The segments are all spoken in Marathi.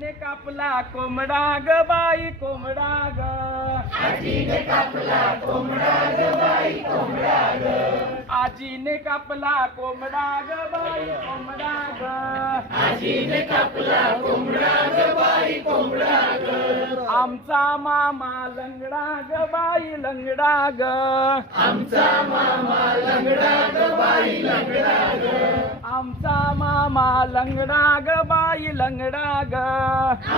आजीने कापला कोंबडा ग बाई कोंबडा ग. आजीने कापला कोंबडा ग बाई कोंबडा ग. आजीने कापला कोंबडा ग बाई कोंबडा ग. आजीने कापला कोंबडा ग बाई कोंबडा ग. आमचा मामा लंगडा ग बाई लंगडा ग. आमचा मामा लंगडा ग बाई लंगडा ग. आमचा मामा लंगडा ग बाई लंगडा ग.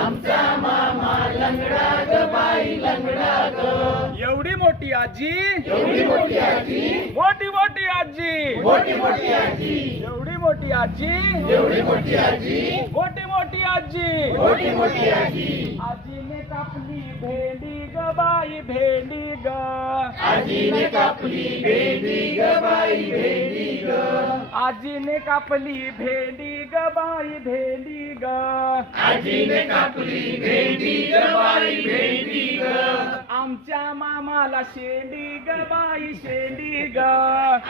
आमचा मामा लंगडा ग बाई लंगडा ग. एवढी मोठी आजी एवढी मोठी आजी मोठी मोठी आजी मोठी मोठी आजी एवढी मोठी आजी एवढी मोठी आजी मोठी मोठी आजी मोठी मोठी आजी. आजीने कापली भेंडी ग बाई भेंडी ग. आजीने कापली भेंडी ग बाई भेंडी ग. आजीने कापली भेंडी ग बाई भेंडी ग. आजीने कापली भेंडी ग बाई भेंडी ग. आमच्या मामाला शेंडी ग बाई शेंडी ग.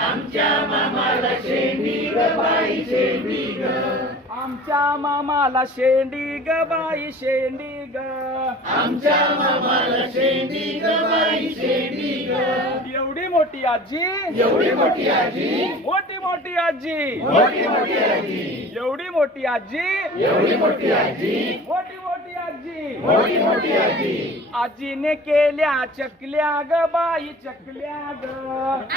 आमच्या मामाला शेंडी ग बाई शेंडी ग. आमच्या मामाला शेंडी ग बाई शेंडी ग. आमच्या मामाला शेंडी ग बाई शेंडी ग. एवढी मोठी आजी एवढी मोठी आजी मोठी मोठी आजी मोठी मोठी आजी एवढी मोठी आजी एवढी मोठी आजी मोठी मोठी आजी मोठी मोठी आजी. आजीने केल्या चकल्या ग बाई चकल्या ग.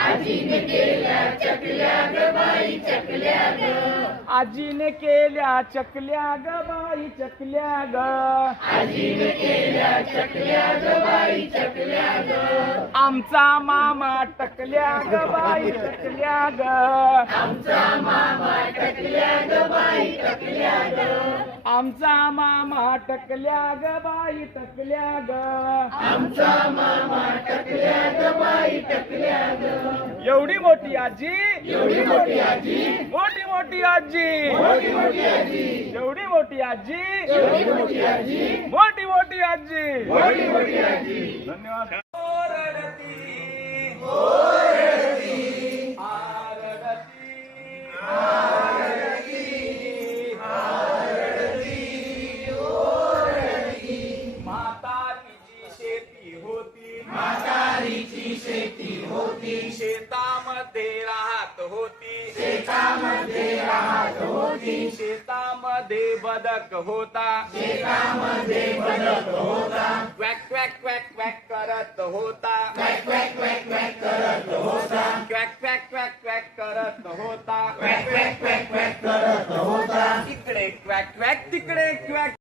आजीने केल्या चकल्या ग बाई चकल्या ग. आजीने केल्या चकल्या ग बाई चकल्या ग. आजीने केल्या चकल्या ग बाई चकल्या ग. आमचा मामा टकल्या ग बाई टकल्या ग. आमचा मामा टकल्या ग बाई टकल्या ग. आमचा मामा टकल्या ग बाई टकल्या ग. आमचा मामा टकल्या ग बाई टकल्या ग. एवढी मोठी आजी एवढी मोठी आजी मोठी मोठी आजी मोठी मोठी आजी एवढी मोठी आजी एवढी मोठी आजी मोठी मोठी आजी मोठी मोठी आजी. धन्यवाद. म्हातारीची शेती होती म्हातारीची शेती होती. शेतामध्ये राहत होती शेतामध्ये राहत होती. शेतामध्ये बदक होता शेतामध्ये बदक होता. क्वॅक क्वॅक क्वॅक क्वॅक करत होता क्वॅक क्वॅक क्वॅक क्वॅक करत होता. क्वॅक क्वॅक क्वॅक क्वॅक करत होता क्वॅक क्वॅक क्वॅक क्वॅक करत होता. इकडे क्वॅक क्वॅक तिकडे क्वॅक